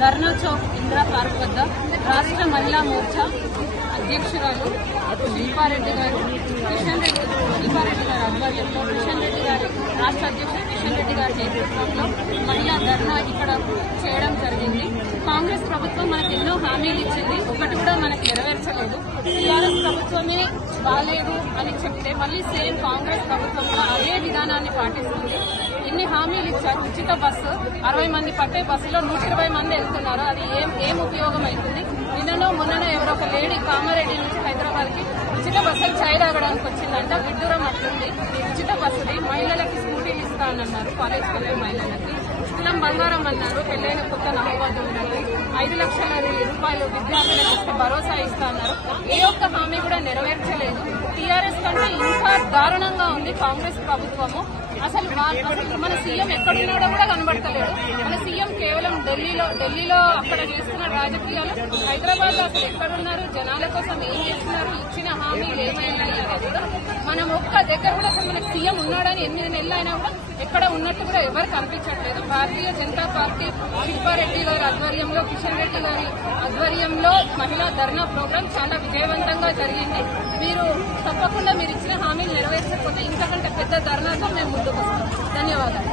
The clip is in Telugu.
ధర్నా చౌక్ ఇందిరా పార్క్ వద్ద రాష్ట్ర మహిళా మోర్చా అధ్యక్షురాలు శిల్పారెడ్డి గారు ఆధ్వర్యంలో కిషన్ రెడ్డి గారు రాష్ట్ర అధ్యక్షుడు కిషన్ రెడ్డి గారి నేతృత్వంలో మహిళా ధర్నా ఇక్కడ చేయడం జరిగింది. కాంగ్రెస్ ప్రభుత్వం మనకు ఎన్నో హామీలు ఇచ్చింది, ఒకటి కూడా మనకు నెరవేర్చలేదు. టీఆర్ఎస్ ప్రభుత్వమే బాలేదు అని చెప్తే మళ్ళీ సేమ్ కాంగ్రెస్ ప్రభుత్వం కూడా అదే విధానాన్ని పాటిస్తుంది. ఎన్ని హామీలు ఇచ్చారు? ఉచిత బస్సు 60 మంది పట్టే బస్సులో 120 మంది వెళ్తున్నారు. అది ఏం ఉపయోగం అవుతుంది? నిన్ననో మొన్ననో ఎవరో ఒక లేడీ కామారెడ్డి నుంచి హైదరాబాద్ కి ఉచిత బస్సులు చాయ్ తాగడానికి వచ్చిందంట. విడ్డూరం అట్లుంది. ఉచిత బస్సుది మహిళలకి స్కూటీలు ఇస్తానన్నారు, కాలేజ్కి వెళ్లే మహిళలకి తులం బంగారం అన్నారు. పెళ్లైన కొత్త నమ్మబద్ధులకు 5 లక్షల రూపాయలు విద్యార్థులకు ఇస్తే భరోసా ఇస్తాన్నారు. ఏ ఒక్క హామీ కూడా నెరవేర్చలేదు. టీఆర్ఎస్ కంటే ఇంకా దారుణంగా ఉంది కాంగ్రెస్ ప్రభుత్వము. అసలు మన సీఎం ఎక్కడున్నాడో కూడా కనబడతలేడు. మన సీఎం కేవలం ఢిల్లీలో అక్కడ చేస్తున్న రాజకీయాలు. హైదరాబాద్ లో అసలు ఎక్కడున్నారు? జనాల కోసం ఏం చేస్తున్నారు? ఇచ్చిన హామీలు ఏమైనాయి అనేది కూడా మనం ఒక్క దగ్గర కూడా అసలు మనకు సీఎం ఉన్నాడని 8 నెలలు అయినా కూడా ఎక్కడ ఉన్నట్టు కూడా ఎవరు కనిపించట్లేదు. భారతీయ జనతా పార్టీ శిల్పారెడ్డి గారి ఆధ్వర్యంలో, కిషన్ రెడ్డి గారి ఆధ్వర్యంలో మహిళా ధర్నా ప్రోగ్రాం చాలా విజయవంతంగా జరిగింది. మీరు తప్పకుండా మీరు ఇచ్చిన హామీలు నెరవేర్చకపోతే ఇంతకంటే పెద్ద ధర్నాతో మేము ముందుకు వస్తాం. ధన్యవాదాలు.